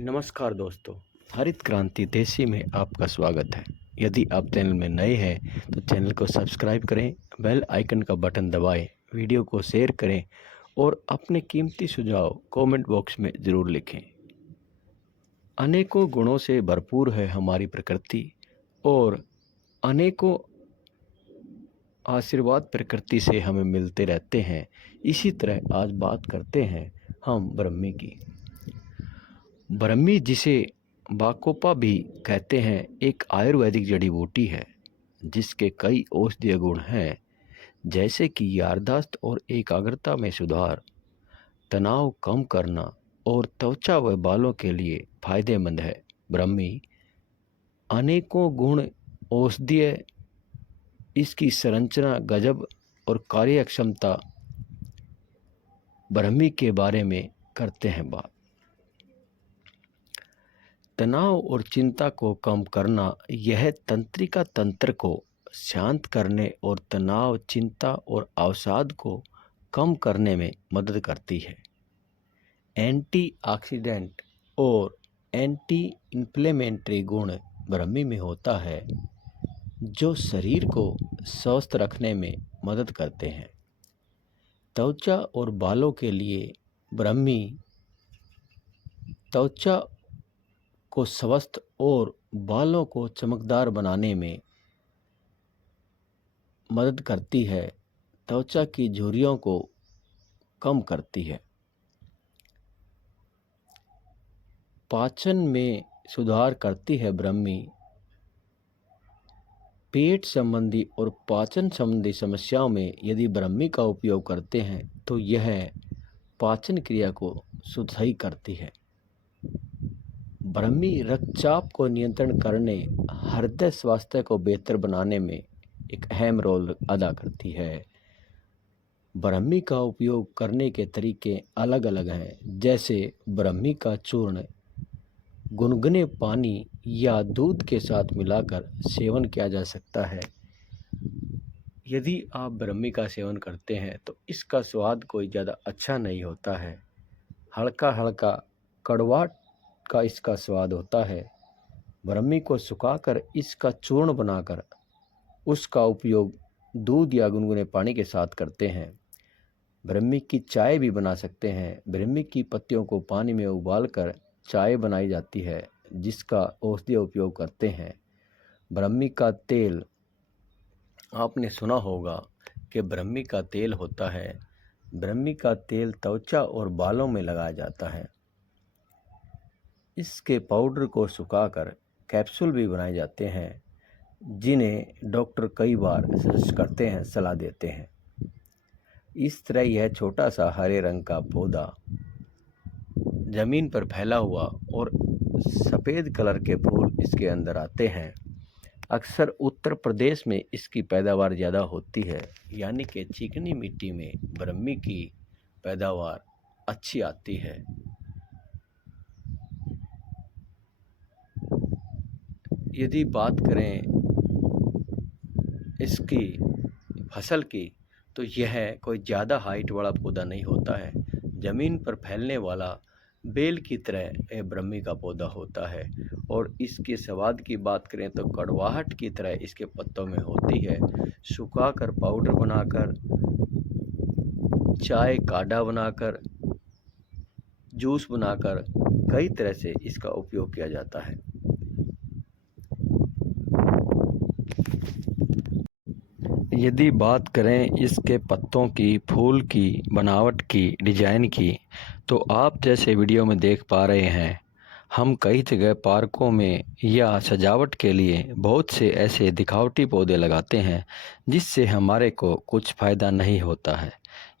नमस्कार दोस्तों, हरित क्रांति देसी में आपका स्वागत है। यदि आप चैनल में नए हैं तो चैनल को सब्सक्राइब करें, बेल आइकन का बटन दबाएं, वीडियो को शेयर करें और अपने कीमती सुझाव कमेंट बॉक्स में ज़रूर लिखें। अनेकों गुणों से भरपूर है हमारी प्रकृति और अनेकों आशीर्वाद प्रकृति से हमें मिलते रहते हैं। इसी तरह आज बात करते हैं हम ब्रह्मी की। ब्रह्मी जिसे बाकोपा भी कहते हैं, एक आयुर्वेदिक जड़ी बूटी है जिसके कई औषधीय गुण हैं, जैसे कि याददाश्त और एकाग्रता में सुधार, तनाव कम करना और त्वचा व बालों के लिए फायदेमंद है। ब्रह्मी अनेकों गुण औषधीय, इसकी संरचना गजब और कार्यक्षमता। ब्रह्मी के बारे में करते हैं बात। तनाव और चिंता को कम करना, यह तंत्रिका तंत्र को शांत करने और तनाव, चिंता और अवसाद को कम करने में मदद करती है। एंटीऑक्सीडेंट और एंटी इन्फ्लेमेटरी गुण ब्रह्मी में होता है, जो शरीर को स्वस्थ रखने में मदद करते हैं। त्वचा और बालों के लिए ब्रह्मी त्वचा को स्वस्थ और बालों को चमकदार बनाने में मदद करती है। त्वचा की झुर्रियों को कम करती है। पाचन में सुधार करती है ब्रह्मी। पेट संबंधी और पाचन संबंधी समस्याओं में यदि ब्रह्मी का उपयोग करते हैं तो यह पाचन क्रिया को सही करती है। ब्रह्मी रक्तचाप को नियंत्रण करने, हृदय स्वास्थ्य को बेहतर बनाने में एक अहम रोल अदा करती है। ब्रह्मी का उपयोग करने के तरीके अलग अलग हैं, जैसे ब्रह्मी का चूर्ण गुनगुने पानी या दूध के साथ मिलाकर सेवन किया जा सकता है। यदि आप ब्रह्मी का सेवन करते हैं तो इसका स्वाद कोई ज़्यादा अच्छा नहीं होता है, हल्का हल्का कड़वा का इसका स्वाद होता है। ब्रह्मी को सुखाकर इसका चूर्ण बनाकर उसका उपयोग दूध या गुनगुने पानी के साथ करते हैं। ब्रह्मी की चाय भी बना सकते हैं। ब्रह्मी की पत्तियों को पानी में उबालकर चाय बनाई जाती है, जिसका औषधीय उपयोग करते हैं। ब्रह्मी का तेल, आपने सुना होगा कि ब्रह्मी का तेल होता है। ब्रह्मी का तेल त्वचा और बालों में लगाया जाता है। इसके पाउडर को सुखाकर कैप्सूल भी बनाए जाते हैं, जिन्हें डॉक्टर कई बार सजेस्ट करते हैं, सलाह देते हैं। इस तरह यह छोटा सा हरे रंग का पौधा ज़मीन पर फैला हुआ और सफ़ेद कलर के फूल इसके अंदर आते हैं। अक्सर उत्तर प्रदेश में इसकी पैदावार ज़्यादा होती है, यानी कि चिकनी मिट्टी में ब्रह्मी की पैदावार अच्छी आती है। यदि बात करें इसकी फसल की, तो यह कोई ज़्यादा हाइट वाला पौधा नहीं होता है। ज़मीन पर फैलने वाला बेल की तरह यह ब्रह्मी का पौधा होता है और इसके स्वाद की बात करें तो कड़वाहट की तरह इसके पत्तों में होती है। सुखाकर पाउडर बनाकर, चाय काढ़ा बनाकर, जूस बनाकर कई तरह से इसका उपयोग किया जाता है। यदि बात करें इसके पत्तों की, फूल की, बनावट की, डिजाइन की, तो आप जैसे वीडियो में देख पा रहे हैं, हम कई जगह पार्कों में या सजावट के लिए बहुत से ऐसे दिखावटी पौधे लगाते हैं जिससे हमारे को कुछ फ़ायदा नहीं होता है,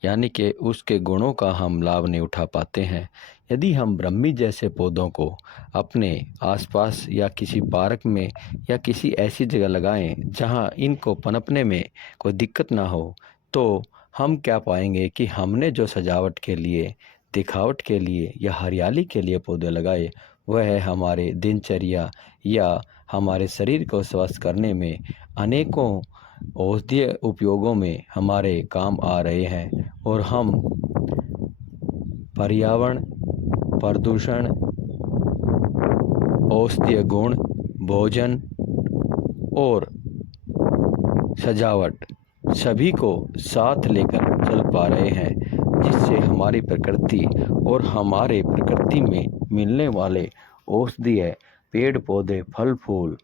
यानी कि उसके गुणों का हम लाभ नहीं उठा पाते हैं। यदि हम ब्रह्मी जैसे पौधों को अपने आसपास या किसी पार्क में या किसी ऐसी जगह लगाएं जहां इनको पनपने में कोई दिक्कत ना हो, तो हम क्या पाएंगे कि हमने जो सजावट के लिए, दिखावट के लिए या हरियाली के लिए पौधे लगाए, वह हमारे दिनचर्या या हमारे शरीर को स्वस्थ करने में अनेकों औषधीय उपयोगों में हमारे काम आ रहे हैं और हम पर्यावरण, प्रदूषण औषधीय गुण, भोजन और सजावट सभी को साथ लेकर चल पा रहे हैं, जिससे हमारी प्रकृति और हमारे प्रकृति में मिलने वाले औषधीय पेड़ पौधे, फल फूल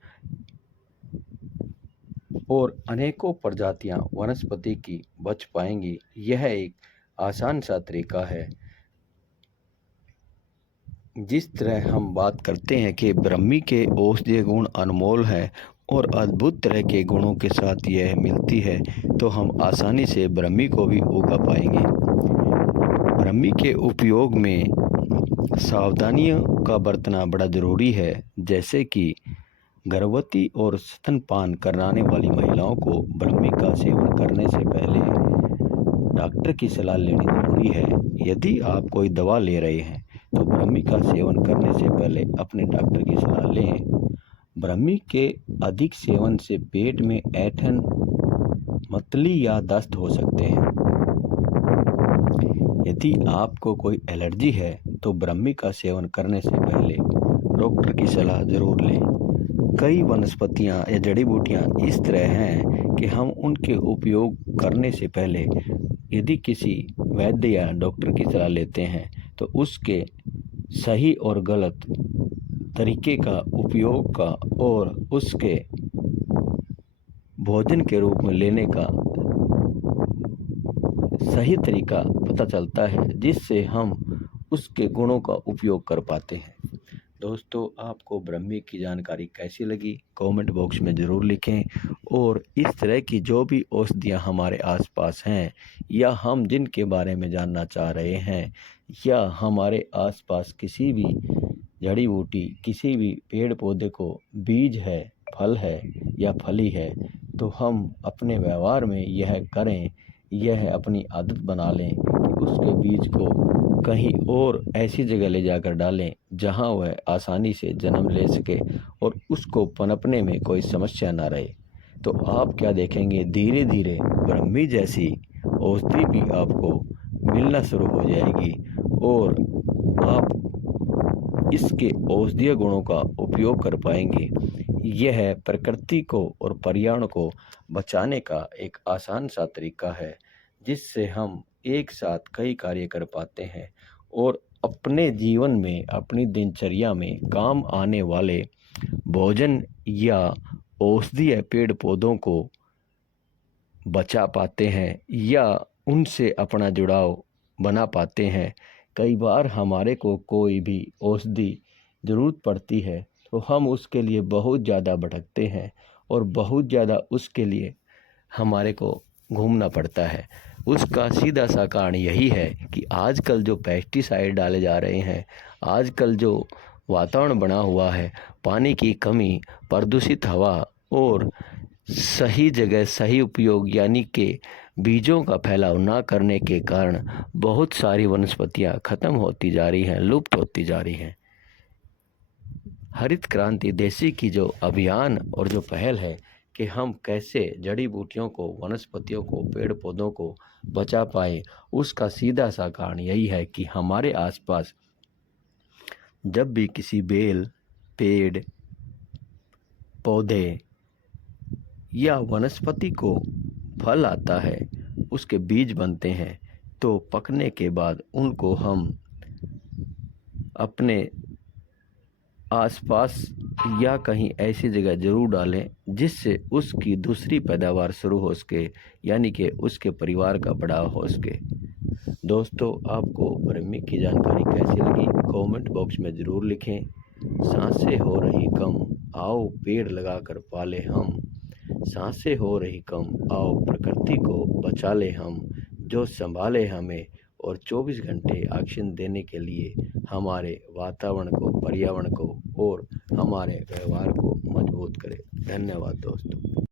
और अनेकों प्रजातियां वनस्पति की बच पाएंगी। यह एक आसान सा तरीका है। जिस तरह हम बात करते हैं कि ब्रह्मी के औषधीय गुण अनमोल हैं और अद्भुत तरह के गुणों के साथ यह मिलती है, तो हम आसानी से ब्रह्मी को भी उगा पाएंगे। ब्रह्मी के उपयोग में सावधानियों का बरतना बड़ा ज़रूरी है, जैसे कि गर्भवती और स्तनपान कराने वाली महिलाओं को ब्रह्मी का सेवन करने से पहले डॉक्टर की सलाह लेनी ज़रूरी है। यदि आप कोई दवा ले रहे हैं तो ब्रह्मी का सेवन करने से पहले अपने डॉक्टर की सलाह लें। ब्रह्मी के अधिक सेवन से पेट में ऐंठन, मतली या दस्त हो सकते हैं। यदि आपको कोई एलर्जी है तो ब्रह्मी का सेवन करने से पहले डॉक्टर की सलाह ज़रूर लें। कई वनस्पतियां या जड़ी बूटियां इस तरह हैं कि हम उनके उपयोग करने से पहले यदि किसी वैद्य या डॉक्टर की सलाह लेते हैं तो उसके सही और गलत तरीके का उपयोग का और उसके भोजन के रूप में लेने का सही तरीका पता चलता है, जिससे हम उसके गुणों का उपयोग कर पाते हैं। दोस्तों, आपको ब्रह्मी की जानकारी कैसी लगी कमेंट बॉक्स में ज़रूर लिखें। और इस तरह की जो भी औषधियाँ हमारे आसपास हैं या हम जिनके बारे में जानना चाह रहे हैं, या हमारे आसपास किसी भी जड़ी बूटी, किसी भी पेड़ पौधे को बीज है, फल है या फली है, तो हम अपने व्यवहार में यह करें, यह अपनी आदत बना लें कि उसके बीज को कहीं और ऐसी जगह ले जाकर डालें जहां वह आसानी से जन्म ले सके और उसको पनपने में कोई समस्या ना रहे। तो आप क्या देखेंगे, धीरे धीरे ब्रह्मी जैसी औषधि भी आपको मिलना शुरू हो जाएगी और आप इसके औषधीय गुणों का उपयोग कर पाएंगे। यह प्रकृति को और पर्यावरण को बचाने का एक आसान सा तरीका है, जिससे हम एक साथ कई कार्य कर पाते हैं और अपने जीवन में, अपनी दिनचर्या में काम आने वाले भोजन या औषधीय पेड़ पौधों को बचा पाते हैं या उनसे अपना जुड़ाव बना पाते हैं। कई बार हमारे को कोई भी औषधि ज़रूरत पड़ती है तो हम उसके लिए बहुत ज़्यादा भटकते हैं और बहुत ज़्यादा उसके लिए हमारे को घूमना पड़ता है। उसका सीधा सा कारण यही है कि आजकल जो पेस्टिसाइड डाले जा रहे हैं, आजकल जो वातावरण बना हुआ है, पानी की कमी, प्रदूषित हवा और सही जगह सही उपयोग यानी कि बीजों का फैलाव ना करने के कारण बहुत सारी वनस्पतियां खत्म होती जा रही हैं, लुप्त होती जा रही हैं। हरित क्रांति देशी की जो अभियान और जो पहल है कि हम कैसे जड़ी बूटियों को, वनस्पतियों को, पेड़ पौधों को बचा पाए, उसका सीधा सा कारण यही है कि हमारे आसपास जब भी किसी बेल, पेड़, पौधे या वनस्पति को फल आता है, उसके बीज बनते हैं, तो पकने के बाद उनको हम अपने आसपास या कहीं ऐसी जगह ज़रूर डालें जिससे उसकी दूसरी पैदावार शुरू हो सके, यानी कि उसके परिवार का बढ़ाव हो सके। दोस्तों, आपको ब्रह्मी की जानकारी कैसी लगी कमेंट बॉक्स में ज़रूर लिखें। सांसें हो रही कम, आओ पेड़ लगाकर पाले हम। सांसें हो रही कम, आओ प्रकृति को बचा ले हम। जो संभाले हमें और 24 घंटे ऑक्सीजन देने के लिए हमारे वातावरण को, पर्यावरण को और हमारे व्यवहार को मजबूत करे। धन्यवाद दोस्तों।